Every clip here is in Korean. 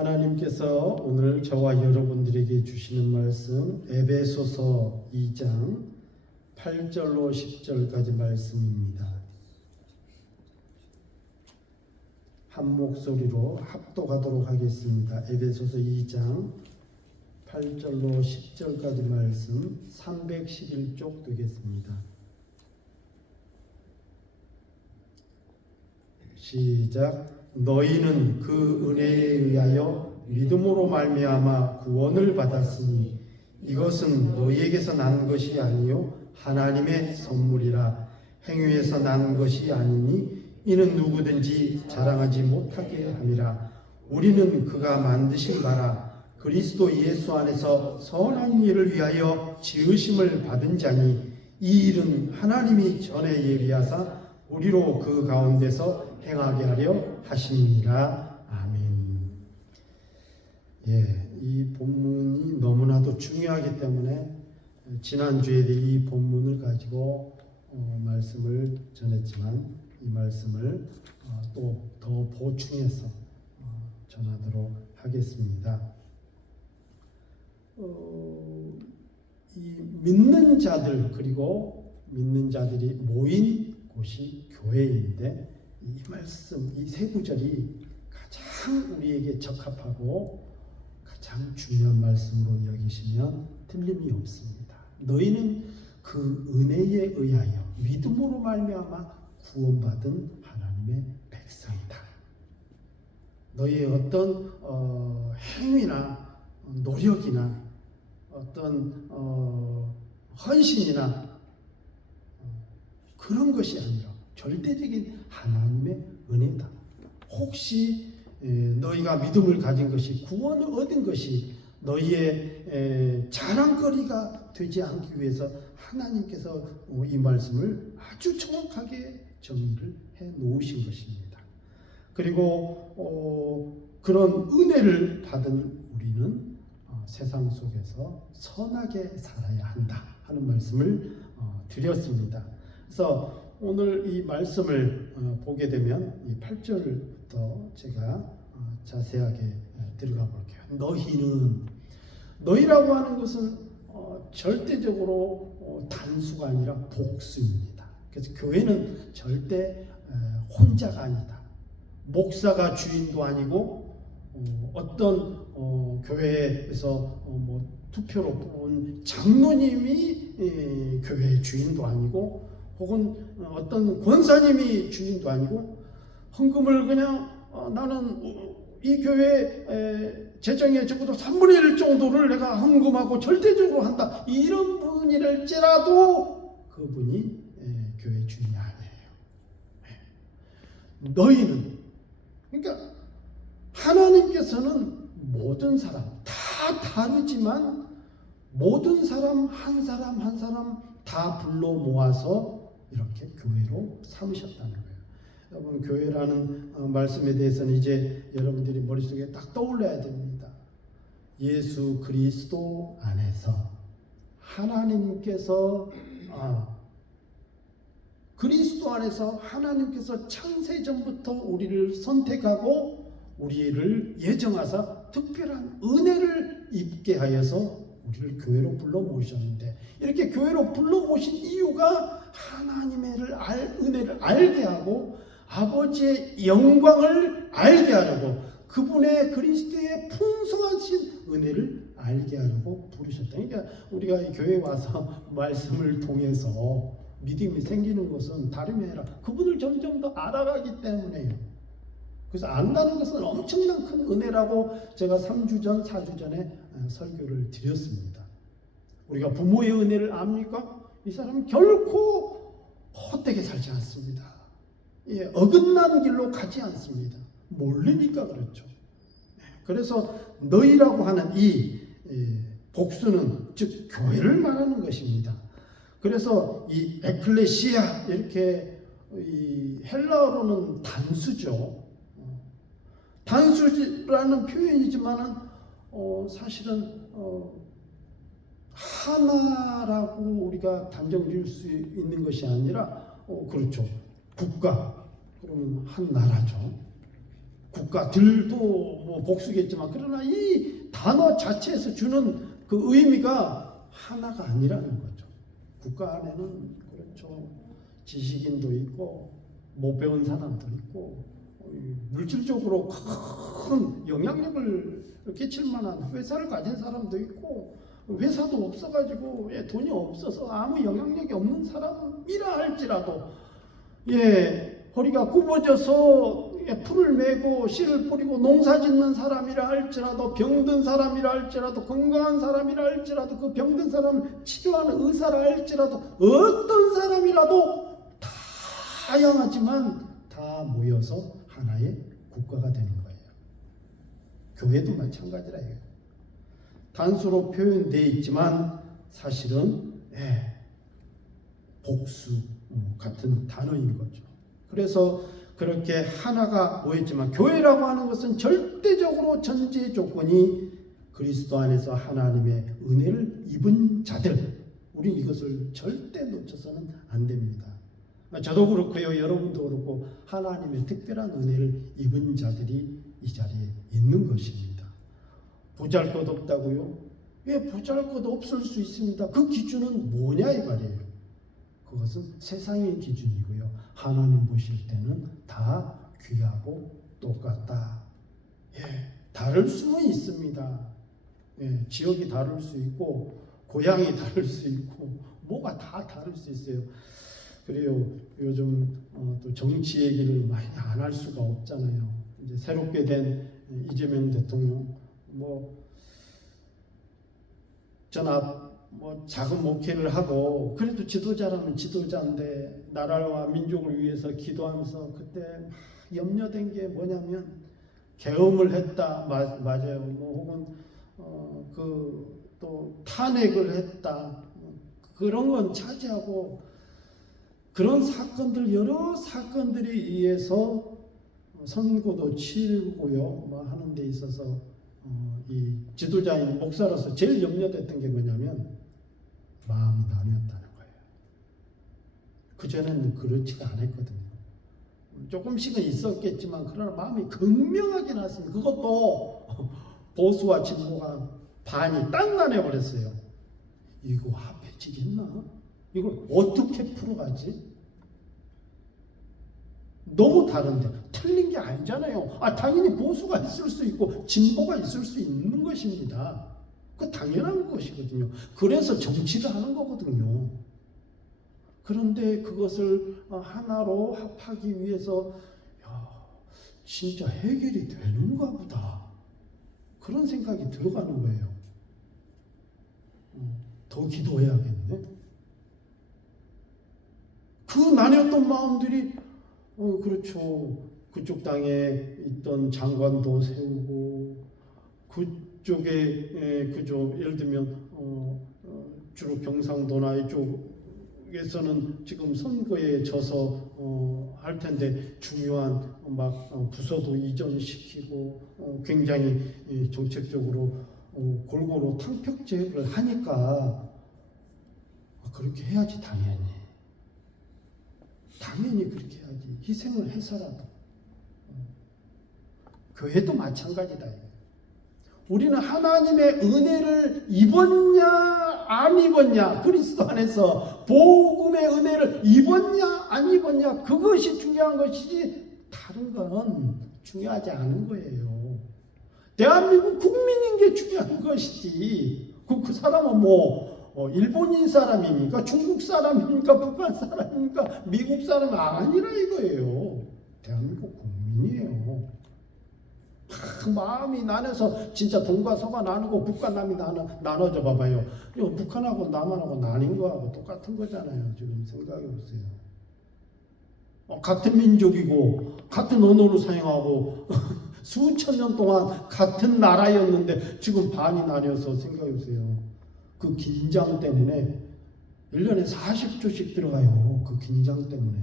하나님께서 오늘 저와 여러분들에게 주시는 말씀 에베소서 2장 8절로 10절까지 말씀입니다. 한 목소리로 합독하도록 하겠습니다. 에베소서 2장 8절로 10절까지 말씀 311쪽 되겠습니다. 시작. 너희는 그 은혜에 의하여 믿음으로 말미암아 구원을 받았으니 이것은 너희에게서 난 것이 아니요 하나님의 선물이라. 행위에서 난 것이 아니니 이는 누구든지 자랑하지 못하게 함이라. 우리는 그가 만드신 바라 그리스도 예수 안에서 선한 일을 위하여 지으심을 받은 자니 이 일은 하나님이 전에 예비하사 우리로 그 가운데서 행하게 하려 하심이라. 아멘. 이 본문이 너무나도 중요하기 때문에 지난주에 이 본문을 가지고 말씀을 전했지만 이 말씀을 또 더 보충해서 전하도록 하겠습니다. 이 믿는 자들 그리고 믿는 자들이 모인 곳이 교회인데 이 말씀, 이 세 구절이 가장 우리에게 적합하고 가장 중요한 말씀으로 여기시면 틀림이 없습니다. 너희는 그 은혜에 의하여 믿음으로 말미암아 구원받은 하나님의 백성이다. 너희의 어떤 행위나 노력이나 어떤 헌신이나 그런 것이 아니라 절대적인 하나님의 은혜다. 혹시 너희가 믿음을 가진 것이 구원을 얻은 것이 너희의 자랑거리가 되지 않기 위해서 하나님께서 이 말씀을 아주 정확하게 정리를 해 놓으신 것입니다. 그리고 그런 은혜를 받은 우리는 세상 속에서 선하게 살아야 한다 하는 말씀을 드렸습니다. 그래서 오늘 이 말씀을 보게 되면 이 8절부터 제가 자세하게 들어가 볼게요. 너희라고 하는 것은 절대적으로 단수가 아니라 복수입니다. 그래서 교회는 절대 혼자가 아니다. 목사가 주인도 아니고 어떤 교회에서 투표로 뽑은 장로님이 교회의 주인도 아니고 혹은 어떤 권사님이 주인도 아니고 헌금을 그냥 나는 이 교회 재정에 적어도 3분의 1 정도를 내가 헌금하고 절대적으로 한다. 이런 분이랄지라도 그분이 교회 주인이 아니에요. 너희는 그러니까 하나님께서는 모든 사람 다 다르지만 모든 사람 한 사람 한 사람 다 불러 모아서 이렇게 교회로 삼으셨다는 거예요. 여러분 교회라는 말씀에 대해서는 이제 여러분들이 머릿속에 딱 떠올려야 됩니다. 예수 그리스도 안에서 하나님께서 그리스도 안에서 하나님께서 창세전부터 우리를 선택하고 우리를 예정하사 특별한 은혜를 입게 하여서 우리를 교회로 불러 모으셨는데 이렇게 교회로 불러 모으신 이유가 하나님의 은혜를 알게 하고 아버지의 영광을 알게 하려고 그분의 그리스도의 풍성하신 은혜를 알게 하려고 부르셨다. 그러니까 우리가 이 교회에 와서 말씀을 통해서 믿음이 생기는 것은 다름이 아니라 그분을 점점 더 알아가기 때문에요. 그래서 안다는 것은 엄청난 큰 은혜라고 제가 3주 전, 4주 전에 설교를 드렸습니다. 우리가 부모의 은혜를 압니까? 이 사람은 결코 헛되게 살지 않습니다. 어긋난 길로 가지 않습니다. 모르니까 그렇죠. 그래서 너희라고 하는 이 복수는 즉 교회를 말하는 것입니다. 그래서 이 에클레시아 이렇게 이 헬라어로는 단수죠. 단수라는 표현이지만은 사실은 하나라고 우리가 단정 지을 수 있는 것이 아니라 그렇죠. 국가 그러면 한 나라죠. 국가들도 뭐 복수겠지만 그러나 이 단어 자체에서 주는 그 의미가 하나가 아니라는 거죠. 국가 안에는 그렇죠. 지식인도 있고 못 배운 사람도 있고 물질적으로 큰 영향력을 끼칠 만한 회사를 가진 사람도 있고 회사도 없어가지고 돈이 없어서 아무 영향력이 없는 사람이라 할지라도 허리가 굽어져서 풀을 메고 씨를 뿌리고 농사 짓는 사람이라 할지라도 병든 사람이라 할지라도 건강한 사람이라 할지라도 그 병든 사람을 치료하는 의사라 할지라도 어떤 사람이라도 다양하지만 다 모여서 하나의 국가가 되는 거예요. 교회도 마찬가지라 해요. 단수로 표현되어 있지만 사실은 복수 같은 단어인 거죠. 그래서 그렇게 하나가 모였지만 교회라고 하는 것은 절대적으로 전제 조건이 그리스도 안에서 하나님의 은혜를 입은 자들. 우린 이것을 절대 놓쳐서는 안 됩니다. 저도 그렇고요. 여러분도 그렇고 하나님의 특별한 은혜를 입은 자들이 이 자리에 있는 것입니다. 보잘것없다고요? 왜 보잘것없을 수 있습니다. 그 기준은 뭐냐 이 말이에요. 그것은 세상의 기준이고요. 하나님 보실 때는 다 귀하고 똑같다. 다를 수는 있습니다. 지역이 다를 수 있고 고향이 다를 수 있고 뭐가 다 다를 수 있어요. 그래요. 요즘 또 정치 얘기를 많이 안 할 수가 없잖아요. 이제 새롭게 된 이재명 대통령 전압 작은 목회를 하고 그래도 지도자라면 지도자인데 나라와 민족을 위해서 기도하면서 그때 염려된 게 뭐냐면 계엄을 했다. 맞아요. 혹은 또 탄핵을 했다. 그런 건 차지하고 그런 사건들 여러 사건들에 의해서 선고도 치르고요. 하는 데 있어서 이 지도자인 목사로서 제일 염려됐던 게 뭐냐면 마음이 나뉘었다는 거예요. 그전에는 그렇지가 않았거든요. 조금씩은 있었겠지만 그러나 마음이 극명하게 났습니다. 그것도 보수와 진보가 반이 딱 나눠버렸어요. 이거 합해지겠나? 이걸 어떻게 풀어가지? 너무 다른데 틀린 게 아니잖아요. 당연히 보수가 있을 수 있고 진보가 있을 수 있는 것입니다. 그 당연한 것이거든요. 그래서 정치를 하는 거거든요. 그런데 그것을 하나로 합하기 위해서 진짜 해결이 되는가 보다. 그런 생각이 들어가는 거예요. 더 기도해야겠네. 그 나뉘었던 마음들이 그렇죠. 그쪽 땅에 있던 장관도 세우고 그쪽에 그죠. 예를 들면 주로 경상도나 이쪽에서는 지금 선거에 져서 할 텐데 중요한 부서도 이전시키고 굉장히 정책적으로 골고루 탕평제를 하니까 그렇게 해야지 당연히 그렇게 해야지. 희생을 해서라도. 교회도 마찬가지다. 우리는 하나님의 은혜를 입었냐 안 입었냐, 그리스도 안에서 복음의 은혜를 입었냐 안 입었냐, 그것이 중요한 것이지 다른 건 중요하지 않은 거예요. 대한민국 국민인 게 중요한 것이지 그 사람은 일본인 사람입니까? 중국 사람입니까? 북한 사람입니까? 미국 사람이 아니라 이거예요. 대한민국 국민이에요. 마음이 나눠서 진짜 동과 서가 나누고 북과 남이 나눠져 봐봐요. 북한하고 남한하고 나뉜 거하고 똑같은 거잖아요. 지금 생각해 보세요. 같은 민족이고 같은 언어를 사용하고 수천 년 동안 같은 나라였는데 지금 반이 나뉘어서 생각해 보세요. 그 긴장 때문에 1년에 40조씩 들어가요. 그 긴장 때문에.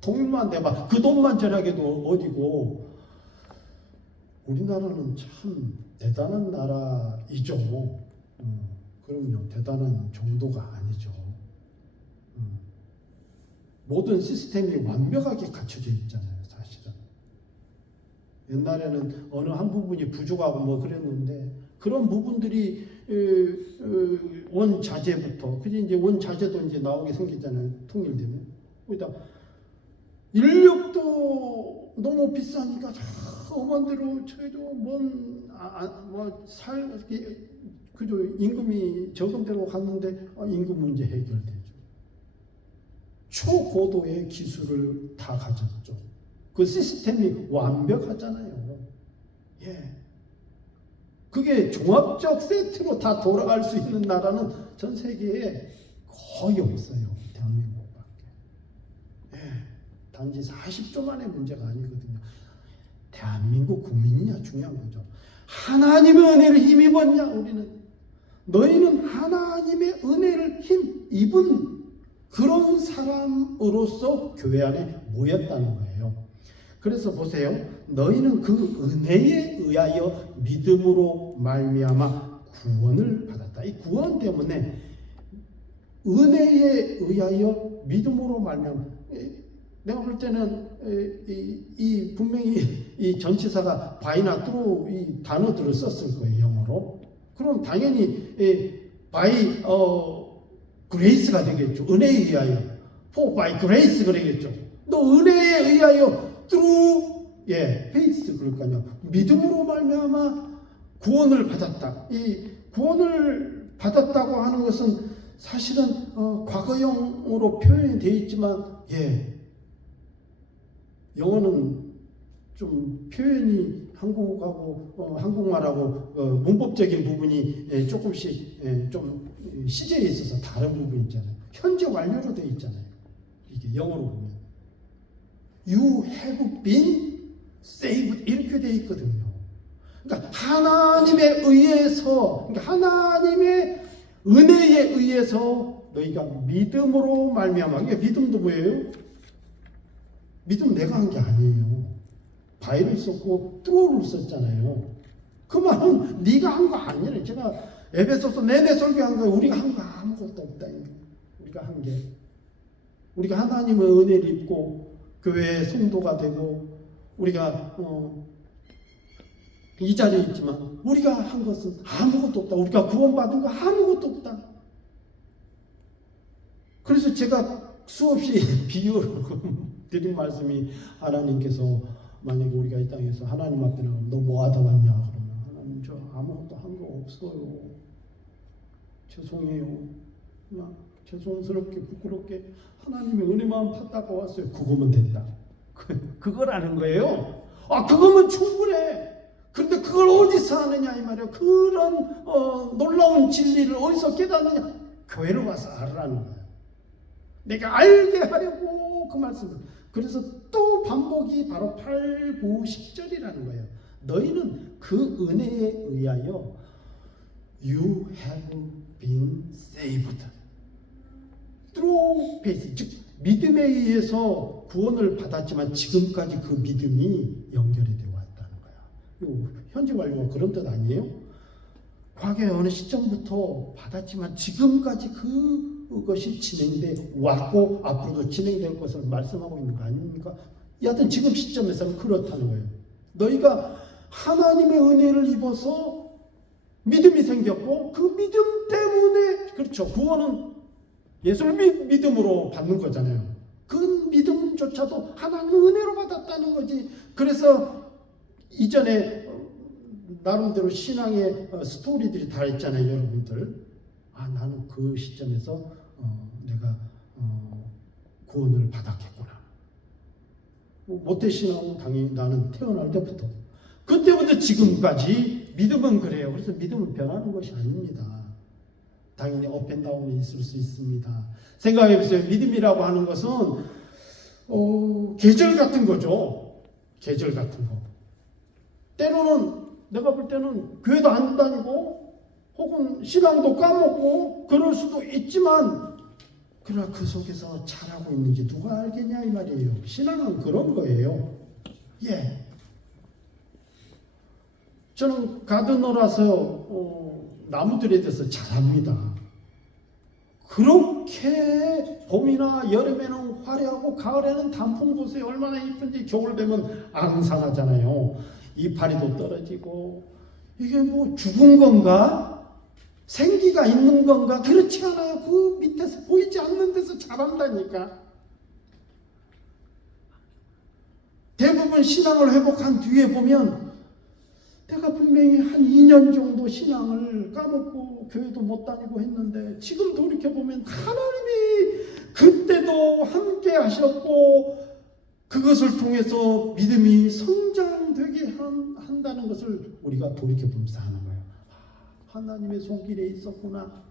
통일만 돼봐. 그 돈만 절약해도 어디고. 우리나라는 참 대단한 나라이죠. 그럼요. 대단한 정도가 아니죠. 모든 시스템이 완벽하게 갖춰져 있잖아요. 사실은. 옛날에는 어느 한 부분이 부족하고 뭐 그랬는데 그런 부분들이 원자재부터 그지 이제 원자재도 이제 나오게 생겼잖아요. 통일되면 거기다 인력도 너무 비싸니까 어머니대로 저희도 뭐살 그저 임금이 적은 대로 갔는데 임금 문제 해결되죠. 초고도의 기술을 다 가졌죠. 그 시스템이 완벽하잖아요. 예. 그게 종합적 세트로 다 돌아갈 수 있는 나라는 전 세계에 거의 없어요. 대한민국밖에. 예. 단지 40조만의 문제가 아니거든요. 대한민국 국민이냐 중요한 거죠. 하나님의 은혜를 힘입었냐 우리는. 너희는 하나님의 은혜를 힘입은 그런 사람으로서 교회 안에 모였다는 거예요. 그래서 보세요. 너희는 그 은혜에 의하여 믿음으로 말미암아 구원을 받았다. 이 구원 때문에 은혜에 의하여 믿음으로 말미암아 내가 볼 때는 이 분명히 이 전치사가 바이나 뚜루 이 단어들을 썼을 거예요. 영어로. 그럼 당연히 바이 그레이스가 되겠죠. 은혜에 의하여. For by grace 그러겠죠. 너 은혜에 의하여 through faith 그럴까요? 믿음으로 말미암아 구원을 받았다. 이 구원을 받았다고 하는 것은 사실은 과거형으로 표현이 되어 있지만 영어는 좀 표현이 한국말하고 문법적인 부분이 조금씩 좀 시제에 있어서 다른 부분이 있잖아요. 현재 완료로 되어 있잖아요. 이게 영어로 보면 You have been saved 이렇게 되어 있거든요. 그러니까 하나님에 의해서, 그러니까 하나님의 은혜에 의해서 너희가 믿음으로 말미암아. 그러니까 믿음도 뭐예요? 믿음 내가 한 게 아니에요. 바이를 썼고 뚜루를 썼잖아요. 그 말은 네가 한 거 아니래. 제가 에베소서 내내 설교한 거예요. 우리가 한 거 아무것도 없다. 우리가 한 게 우리가 하나님의 은혜를 입고 교회의 성도가 되고 우리가 이 자리에 있지만 우리가 한 것은 아무것도 없다. 우리가 구원받은 거 아무것도 없다. 그래서 제가 수없이 비유로 드린 말씀이 하나님께서 만약에 우리가 이 땅에서 하나님 앞에 나가면 너 뭐 하다 왔냐 그러면 하나님 저 아무것도 한 거 없어요. 죄송해요. 그냥 죄송스럽게 부끄럽게 하나님의 은혜만 받다가 왔어요. 그거면 됐다. 그거라는 거예요. 그거면 충분해. 그런데 그걸 어디서 하느냐 이 말이에요. 그런 놀라운 진리를 어디서 깨닫느냐. 교회를 와서 알으라는 거예요. 내가 알게 하려고 그 말씀을. 그래서 또 반복이 바로 8, 9, 10절이라는 거예요. 너희는 그 은혜에 의하여 You have been saved through faith. 즉 믿음에 의해서 구원을 받았지만 지금까지 그 믿음이 연결이 되어 왔다는 거야. 현재 완료가 그런 뜻 아니에요? 과거에 어느 시점부터 받았지만 지금까지 그것이 진행돼 왔고 앞으로도 진행될 것을 말씀하고 있는 거 아닙니까? 여하튼 지금 시점에서는 그렇다는 거예요. 너희가 하나님의 은혜를 입어서 믿음이 생겼고 그 믿음 때문에 그렇죠. 구원은 예수를 믿음으로 받는 거잖아요. 그 믿음조차도 하나님의 은혜로 받았다는 거지. 그래서 이전에 나름대로 신앙의 스토리들이 다 있잖아요. 여러분들. 나는 그 시점에서 내가 구원을 받았겠구나. 모태신앙은 당연히 나는 태어날 때부터 그때부터 지금까지 믿음은 그래요. 그래서 믿음은 변하는 것이 아닙니다. 당연히 업앤다운이 있을 수 있습니다. 생각해 보세요. 믿음이라고 하는 것은 계절 같은 거죠. 계절 같은 거. 때로는 내가 볼 때는 교회도 안 다니고 혹은 신앙도 까먹고 그럴 수도 있지만 그러나 그 속에서 잘하고 있는지 누가 알겠냐 이 말이에요. 신앙은 그런 거예요. 저는 가드너라서 나무들에 대해서 잘 압니다. 그렇게 봄이나 여름에는 화려하고 가을에는 단풍 보세요. 얼마나 이쁜지. 겨울 되면 앙상하잖아요. 이파리도 떨어지고 이게 뭐 죽은 건가? 생기가 있는 건가? 그렇지 않아요. 그 밑에서 보이지 않는 데서 자란다니까. 대부분 신앙을 회복한 뒤에 보면 내가 분명히 한 2년 정도 신앙을 까먹고 교회도 못 다니고 했는데 지금 돌이켜보면 하나님이 그때도 함께 하셨고 그것을 통해서 믿음이 성장되게 한다는 것을 우리가 돌이켜보면서 하는 거예요. 하나님의 손길에 있었구나.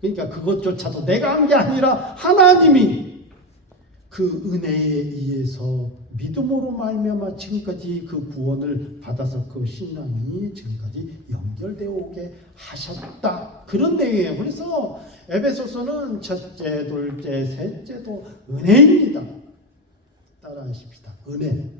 그러니까 그것조차도 내가 한 게 아니라 하나님이 그 은혜에 의해서 믿음으로 말미암아 지금까지 그 구원을 받아서 그 신앙이 지금까지 연결되어 오게 하셨다. 그런 내용이에요. 그래서 에베소서는 첫째, 둘째, 셋째도 은혜입니다. 따라하십시다. 은혜.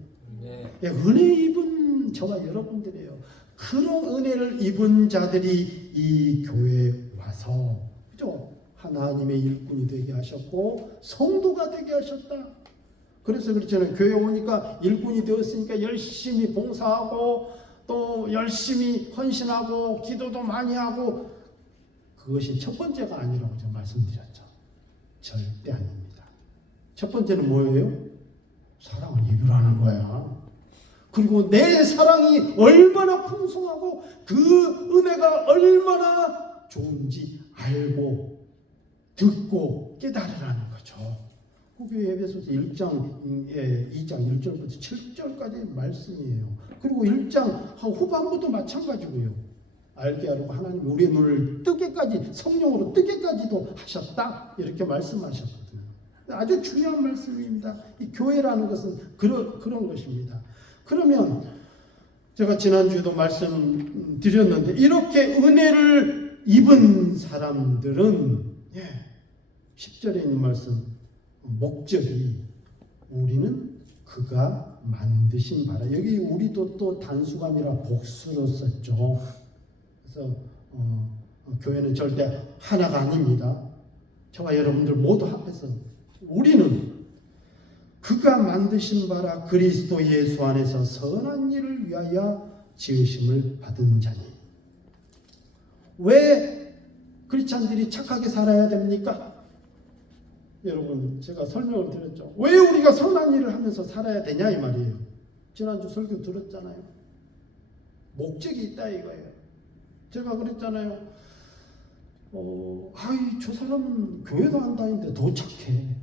예, 은혜 입은 저와 여러분들이에요. 그런 은혜를 입은 자들이 이 교회에 와서 그죠? 하나님의 일꾼이 되게 하셨고 성도가 되게 하셨다. 그래서 그렇잖아요. 교회 오니까 일꾼이 되었으니까 열심히 봉사하고 또 열심히 헌신하고 기도도 많이 하고 그것이 첫 번째가 아니라고 제가 말씀드렸죠. 절대 아닙니다. 첫 번째는 뭐예요? 사랑을 이별하는 거야. 그리고 내 사랑이 얼마나 풍성하고 그 은혜가 얼마나 좋은지 알고 듣고 깨달으라는 거죠. 그게 에베소서 1장 1절부터 7절까지 말씀이에요. 그리고 1장 후반부도 마찬가지고요. 알게 하려고 하나님이 우리의 눈을 뜨게까지 성령으로 뜨게까지도 하셨다 이렇게 말씀하셨거든요. 아주 중요한 말씀입니다. 이 교회라는 것은 그런 것입니다. 그러면 제가 지난주에도 말씀드렸는데 이렇게 은혜를 입은 사람들은 10절에 있는 말씀 목적이 우리는 그가 만드신 바라. 여기 우리도 또 단수가 아니라 복수로 썼죠. 그래서 교회는 절대 하나가 아닙니다. 저와 여러분들 모두 합해서 우리는 그가 만드신 바라 그리스도 예수 안에서 선한 일을 위하여 지으심을 받은 자니. 왜 크리스찬들이 착하게 살아야 됩니까? 여러분 제가 설명을 드렸죠. 왜 우리가 선한 일을 하면서 살아야 되냐 이 말이에요. 지난주 설교 들었잖아요. 목적이 있다 이거예요. 제가 그랬잖아요. 저 사람은 교회도 안 다니는데 더 착해.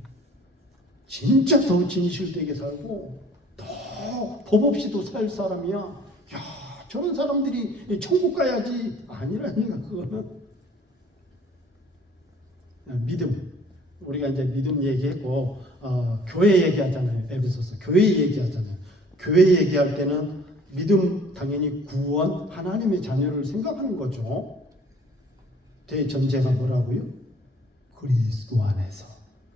진짜 더 진실되게 살고 더 법 없이도 살 사람이야. 야, 저런 사람들이 천국 가야지. 아니라니까 그거는. 믿음. 우리가 이제 믿음 얘기했고 교회 얘기하잖아요. 에베소서 교회 얘기하잖아요. 교회 얘기할 때는 믿음 당연히 구원 하나님의 자녀를 생각하는 거죠. 대전제가 뭐라고요? 그리스도 안에서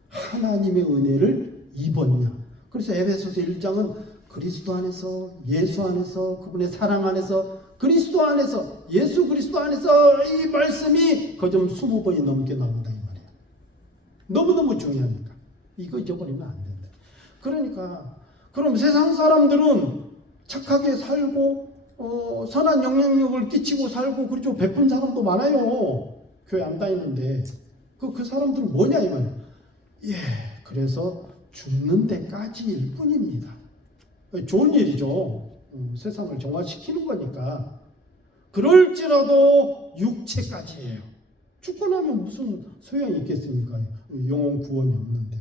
하나님의 은혜를 입었냐. 그래서 에베소서 1장은 그리스도 안에서 예수 안에서 그분의 사랑 안에서 그리스도 안에서 예수 그리스도 안에서 이 말씀이 거점 20번이 넘게 나온다 이 말이에요. 너무너무 중요하니까 이거 잊어버리면 안 된다. 그러니까 그럼 세상 사람들은 착하게 살고 선한 영향력을 끼치고 살고 그렇죠. 베푼 사람도 많아요. 교회 안 다니는데 그 사람들은 뭐냐 이 말이에요. 그래서 죽는 데까지일 뿐입니다. 좋은 일이죠. 세상을 정화시키는 거니까. 그럴지라도 육체까지예요. 죽고 나면 무슨 소용이 있겠습니까? 영혼 구원이 없는데.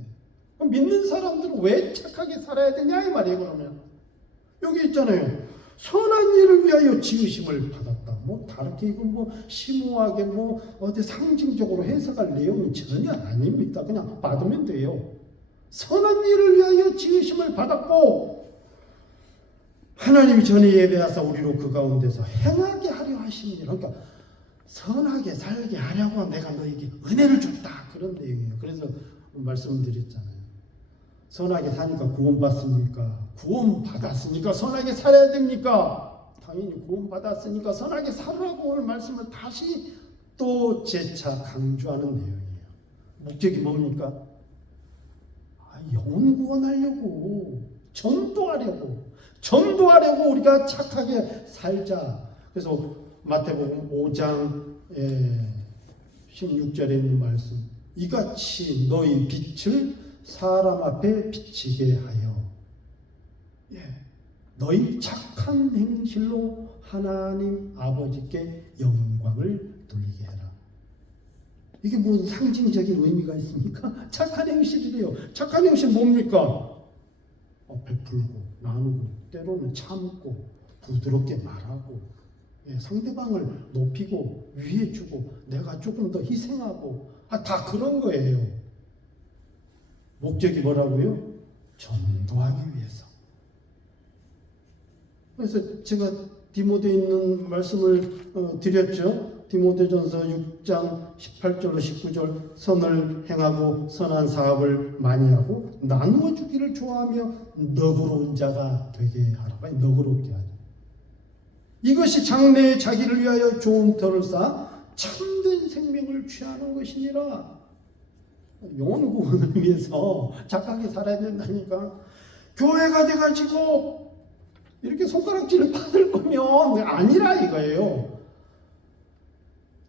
그럼 믿는 사람들은 왜 착하게 살아야 되냐 이 말이에요. 그러면 여기 있잖아요. 선한 일을 위하여 지으심을 받았다. 뭐 다르게 이거 뭐 심오하게 뭐 어디 상징적으로 해석할 내용이 전혀 아닙니다. 그냥 받으면 돼요. 선한 일을 위하여 지으심을 받았고 하나님이 전에 예배하사 우리로 그 가운데서 행하게 하려 하십니다. 그러니까 선하게 살게 하려고 내가 너에게 은혜를 줬다. 그런 내용이에요. 그래서 말씀드렸잖아요. 선하게 사니까 구원받습니까? 구원받았으니까 선하게 살아야 됩니까? 당연히 구원받았으니까 선하게 살으라고 오늘 말씀을 다시 또 재차 강조하는 내용이에요. 목적이 뭡니까? 영혼 구원하려고, 전도하려고, 전도하려고 우리가 착하게 살자. 그래서 마태복음 5장 16절에 있는 말씀, 이같이 너희 빛을 사람 앞에 비치게 하여 너희 착한 행실로 하나님 아버지께 영광을 돌리게 해라. 이게 무슨 상징적인 의미가 있습니까? 착한 행실이래요. 착한 행실 뭡니까? 베풀고 나누고 때로는 참고 부드럽게 말하고 상대방을 높이고 위해 주고 내가 조금 더 희생하고 다 그런 거예요. 목적이 뭐라고요? 전도하기 위해서. 그래서 제가 디모데에 있는 말씀을 드렸죠. 디모데전서 6장 18절로 19절, 선을 행하고 선한 사업을 많이 하고 나누어 주기를 좋아하며 너그러운 자가 되게 하라. 너그럽게 하자. 이것이 장래에 자기를 위하여 좋은 터를 쌓아 참된 생명을 취하는 것이니라. 영혼 구원을 위해서 착하게 살아야 된다니까. 교회가 돼가지고 이렇게 손가락질을 받을 거면 아니라 이거예요.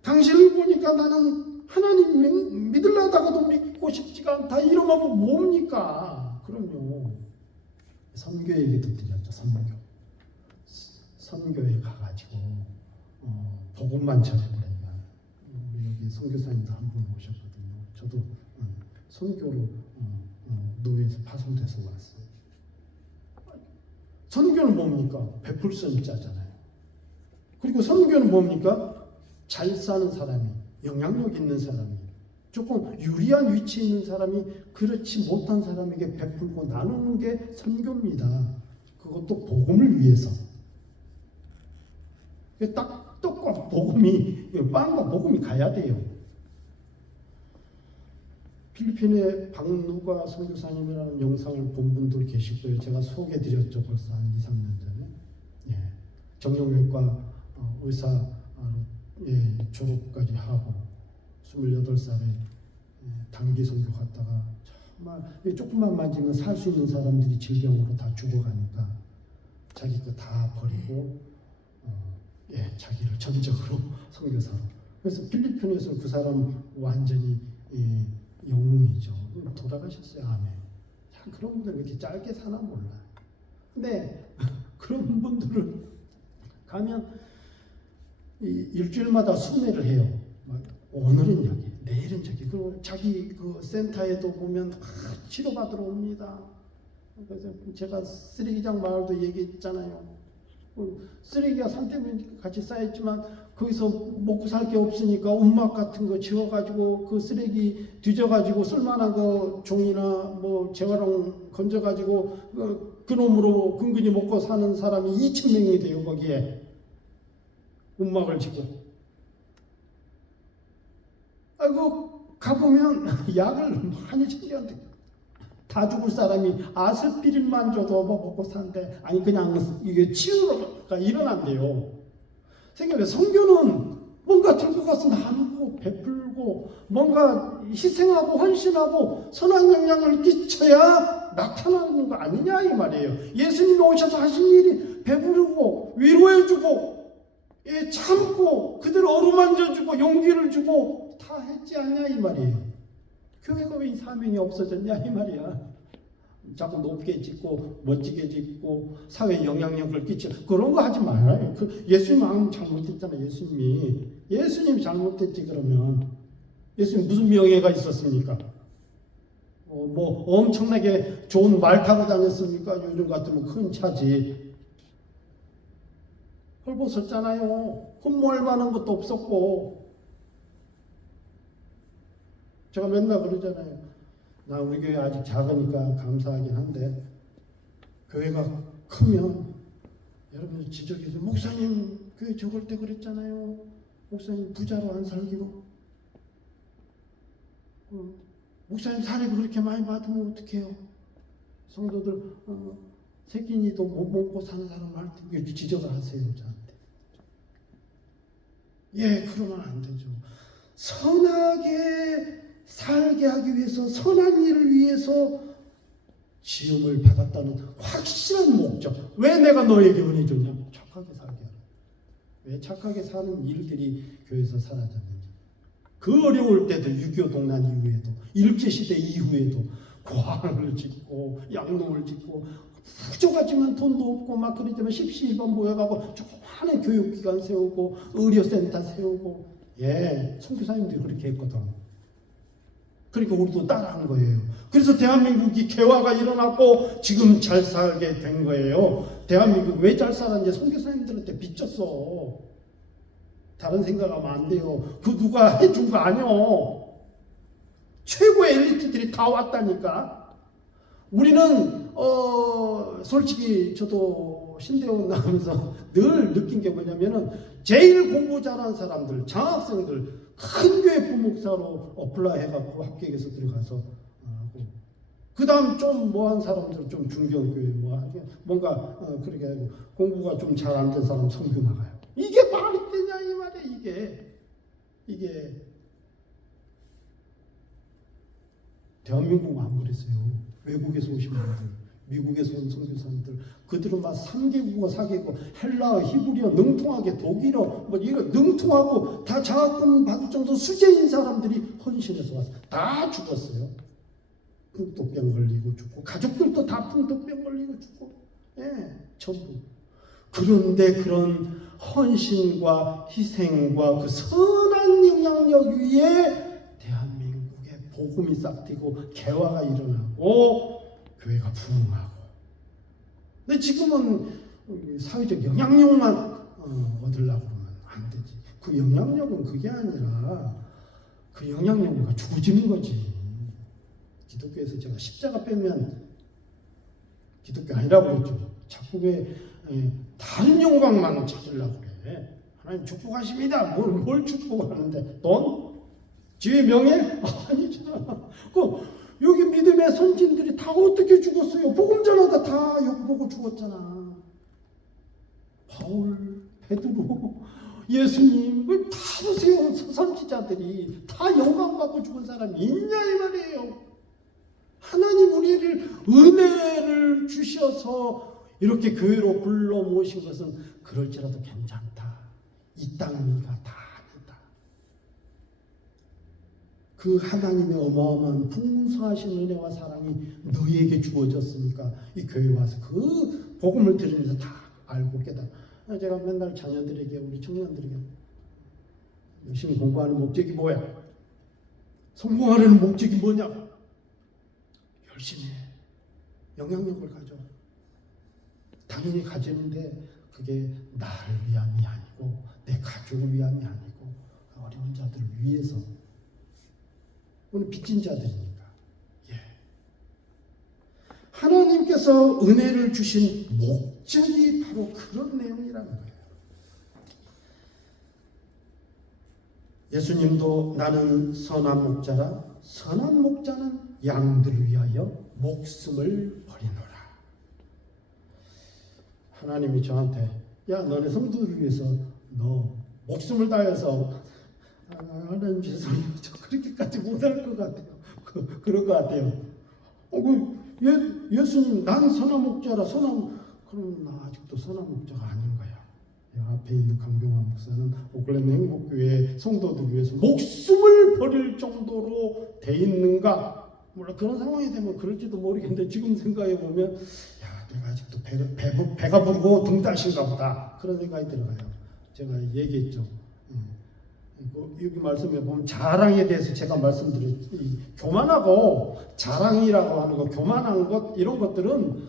당신을 보니까 나는 하나님 믿으려다가도 믿고 싶지가 않다 이러면 뭡니까? 그럼요. 선교 얘기도 드렸죠. 선교에 가가지고 복음만 전해보라니까. 여기 선교사님도 한 분 오셨거든요. 저도 선교로 노예에서 파송돼서 왔어요. 선교는 뭡니까? 베풀 선자잖아요. 그리고 선교는 뭡니까? 잘 사는 사람이, 영향력 있는 사람이, 조금 유리한 위치에 있는 사람이 그렇지 못한 사람에게 베풀고 나누는 게 선교입니다. 그것도 복음을 위해서. 딱 떡과 복음이, 빵과 복음이 가야 돼요. 필리핀에 박누가 선교사님이라는 영상을 본 분들 계실 거예요. 제가 소개드렸죠. 벌써 한 2, 3년 전에. 정형외과 의사 졸업까지 하고 28살에 단기 선교 갔다가 정말 조금만 만지면 살 수 있는 사람들이 질병으로 다 죽어가니까 자기 거 다 버리고 자기를 전적으로 선교사로. 그래서 필리핀에서 그 사람 완전히 영웅이죠. 돌아가셨어요. 아멘. 참 그런 분들 왜 이렇게 짧게 사나 몰라. 근데 그런 분들은 가면 일주일마다 순회를 해요. 오늘은 여기, 내일은 저기. 그리고 자기 그 센터에도 보면 치료받으러 옵니다. 그래서 제가 쓰레기장 마을도 얘기했잖아요. 쓰레기가 산 때문에 같이 쌓였지만 거기서 먹고 살 게 없으니까 움막 같은 거 지어가지고 그 쓰레기 뒤져가지고 쓸만한 거 종이나 뭐 재활용 건져가지고 그놈으로 근근히 먹고 사는 사람이 2,000명이 돼요. 거기에 움막을 짓고. 가보면 약을 많이 챙겼는데 다 죽을 사람이 아스피린만 줘도 먹고 사는데, 아니 그냥 이게 치유가 일어난대요. 성교는 뭔가 들고 가서 나누고 베풀고 뭔가 희생하고 헌신하고 선한 영향을 끼쳐야 나타나는 거 아니냐 이 말이에요. 예수님이 오셔서 하신 일이 베풀고 위로해주고 참고 그들 어루만져주고 용기를 주고 다 했지 않냐 이 말이에요. 교회가 왜 이 사명이 없어졌냐 이 말이야. 자꾸 높게 짓고 멋지게 짓고 사회에 영향력을 끼치는 그런 거 하지 말아요. 예수님 잘못했잖아. 예수님이 잘못했지. 그러면 예수님 무슨 명예가 있었습니까? 뭐 엄청나게 좋은 말 타고 다녔습니까? 요즘 같으면 큰 차지. 헐벗었잖아요. 흠모할 만한 것도 없었고. 제가 맨날 그러잖아요. 나 우리 교회 아직 작으니까 감사하긴 한데 교회가 크면 여러분들 지적해서 목사님 교회 적을 때 그랬잖아요. 목사님 부자로 안 살기로. 목사님 사례비 그렇게 많이 받으면 어떡해요? 성도들 새끼니도 못 먹고 사는 사람 할 때 지적을 하세요. 저한테. 그러면 안 되죠. 선하게 살게 하기 위해서, 선한 일을 위해서 지음을 받았다는 확실한 목적. 왜 내가 너에게 은혜 줬냐? 착하게 살게 하라. 왜 착하게 사는 일들이 교회에서 사라졌는지. 그 어려울 때도 6.25 동란 이후에도 일제시대 이후에도 고항을 짓고 양농을 짓고 부족하지만 돈도 없고 막 그러지만 십시일반 모여가고 조그마한 교육기관 세우고 의료센터 세우고 선교사님들이 그렇게 했거든. 그러니까 우리도 따라한 거예요. 그래서 대한민국이 개화가 일어났고 지금 잘 살게 된 거예요. 대한민국 왜 잘 살았는지 선교사님들한테 빚졌어. 다른 생각하면 안 돼요. 그 누가 해준 거 아니요. 최고의 엘리트들이 다 왔다니까. 우리는 솔직히 저도 신대원 나오면서 늘 느낀 게 뭐냐면은 제일 공부 잘하는 사람들, 장학생들 큰 교회 부목사로 어플라이 해갖고 합격해서 들어가서 하고, 그 다음 좀 뭐한 사람들 좀 중견교회 뭔가 그렇게 하고, 공부가 좀 잘 안 된 사람 선교 나가요. 이게 말이 되냐 이 말이야. 이게 대한민국은 안 그랬어요. 외국에서 오신 분들, 미국에서 온 선교사님들, 그들은 막 3개국어, 4개국어, 헬라어, 히브리어 능통하게, 독일어 이거 능통하고 다 장학금 받을 정도 수재인 사람들이 헌신해서 왔어요. 다 죽었어요. 풍토병 걸리고 죽고, 가족들도 다 풍토병 걸리고 죽고, 전부. 그런데 그런 헌신과 희생과 그 선한 영향력 위에 대한민국에 복음이 싹 튀고 개화가 일어나고 교회가 부흥하고. 근데 지금은 사회적 영향력만 얻으려고 그러면 안 되지. 그 영향력은 그게 아니라 그 영향력은 주어지는 거지. 기독교에서 제가 십자가 빼면 기독교 아니라고 그랬죠. 자꾸 왜 다른 영광만 찾으려고 그래. 하나님 축복하십니다. 뭘 축복하는데? 돈? 지위, 명예? 아니잖아. 여기 믿음의 선진들이 다 어떻게 죽었어요? 복음 전하다 다 욕보고 죽었잖아. 바울, 베드로, 예수님, 다 보세요. 선지자들이 다 영광 받고 죽은 사람이 있냐 이 말이에요. 하나님 우리를 은혜를 주셔서 이렇게 교회로 불러 모신 것은 그럴지라도 괜찮다. 이 땅 위가 다 아니다. 그 하나님의 어마어마한 풍성하신 은혜와 사랑이 너희에게 주어졌으니까 이 교회 와서 그 복음을 들으면서 다 알고 깨달아. 제가 맨날 자녀들에게, 우리 청년들에게 열심히 공부하는 목적이 뭐야? 성공하려는 목적이 뭐냐? 열심히 해. 영향력을 가져. 당연히 가지는데 그게 나를 위함이 아니고 내 가족을 위함이 아니고 어려운 자들을 위해서. 우리 빚진 자들이니까. 하나님께서 은혜를 주신 목적이 바로 그런 내용이라는 거예요. 예수님도 나는 선한 목자라. 선한 목자는 양들을 위하여 목숨을 버리노라. 하나님이 저한테 너네 성도들을 위해서 너 목숨을 다해서 하나님 죄송해요. 저 그렇게까지 못할 것 같아요. 그럴 것 같아요. 예수님 난 선한 목자라. 그럼 나 아직도 선한 목자가 아닌 거야. 앞에 있는 강병환 목사는 오클랜드 행복교회 성도들 위해서 목숨을 버릴 정도로 돼 있는가? 물론 그런 상황이 되면 그럴지도 모르겠는데 지금 생각해 보면 내가 아직도 배가 부르고 등 따신가 보다 그런 생각이 들어가요. 제가 얘기했죠. 여기 말씀에 보면 자랑에 대해서 제가 말씀드린 교만하고 자랑이라고 하는 거, 교만한 것 이런 것들은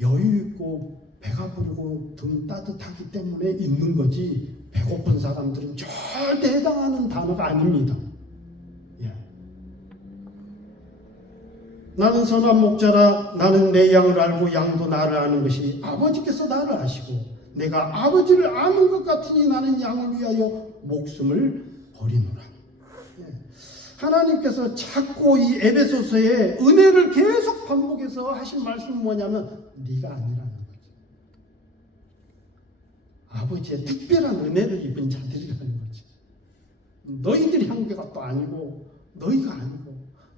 여유 있고 배가 부르고 등 따뜻하기 때문에 있는 거지 배고픈 사람들은 절대 해당하는 단어가 아닙니다. 나는 선한 목자라. 나는 내 양을 알고 양도 나를 아는 것이 아버지께서 나를 아시고 내가 아버지를 아는 것 같으니 나는 양을 위하여 목숨을 버리노라. 하나님께서 자꾸 이 에베소서에 은혜를 계속 반복해서 하신 말씀은 뭐냐면 네가 아니라는 거죠. 아버지의 특별한 은혜를 입은 자들이라는 거지. 너희들이 한 것도 아니고 너희가 아니고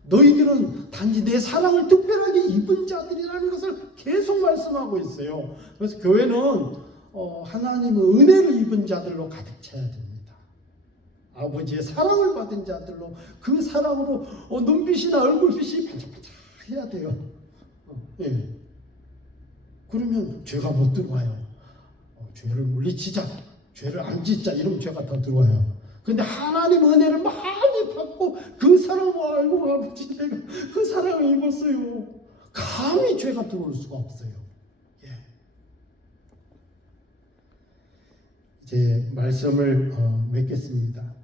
너희들은 단지 내 사랑을 특별하게 입은 자들이라는 것을 계속 말씀하고 있어요. 그래서 교회는 하나님의 은혜를 입은 자들로 가득 차야 됩니다. 아버지의 사랑을 받은 자들로, 그 사랑으로 눈빛이나 얼굴빛이 반짝반짝 해야 돼요. 예. 그러면 죄가 못 들어와요. 죄를 물리치자, 죄를 안 짓자, 이러면 죄가 더 들어와요. 근데 하나님 은혜를 많이 받고 그 사랑을 알고, 아버지 내가 그 사랑을 입었어요. 감히 죄가 들어올 수가 없어요. 예. 이제 말씀을 맺겠습니다.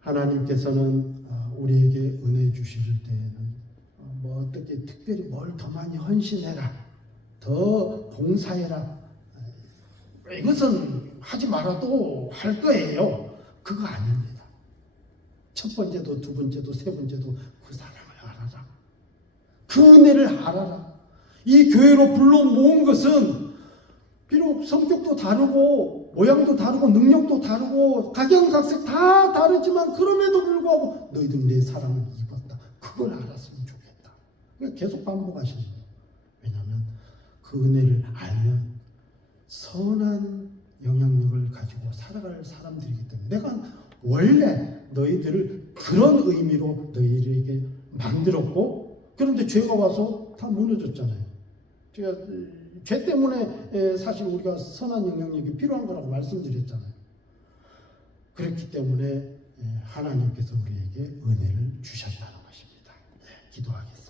하나님께서는 우리에게 은혜 주실 때에는 뭐 어떻게 특별히 뭘 더 많이 헌신해라, 더 봉사해라, 이것은 하지 말아도 할 거예요. 그거 아닙니다. 첫 번째도 두 번째도 세 번째도 그 사랑을 알아라. 그 은혜를 알아라. 이 교회로 불러 모은 것은 비록 성격도 다르고 모양도 다르고 능력도 다르고 각양각색 다 다르지만 그럼에도 불구하고 너희들 내 사랑을 입었다. 그걸 알았으면 좋겠다. 그러니까 계속 반복하시는 거예요. 왜냐하면 그 은혜를 알면 선한 영향력을 가지고 살아갈 사람들이기 때문에, 내가 원래 너희들을 그런 의미로 너희들에게 만들었고, 그런데 죄가 와서 다 무너졌잖아요. 제가 죄 때문에 사실 우리가 선한 영향력이 필요한 거라고 말씀드렸잖아요. 그렇기 때문에 하나님께서 우리에게 은혜를 주셨다는 것입니다. 기도하겠습니다.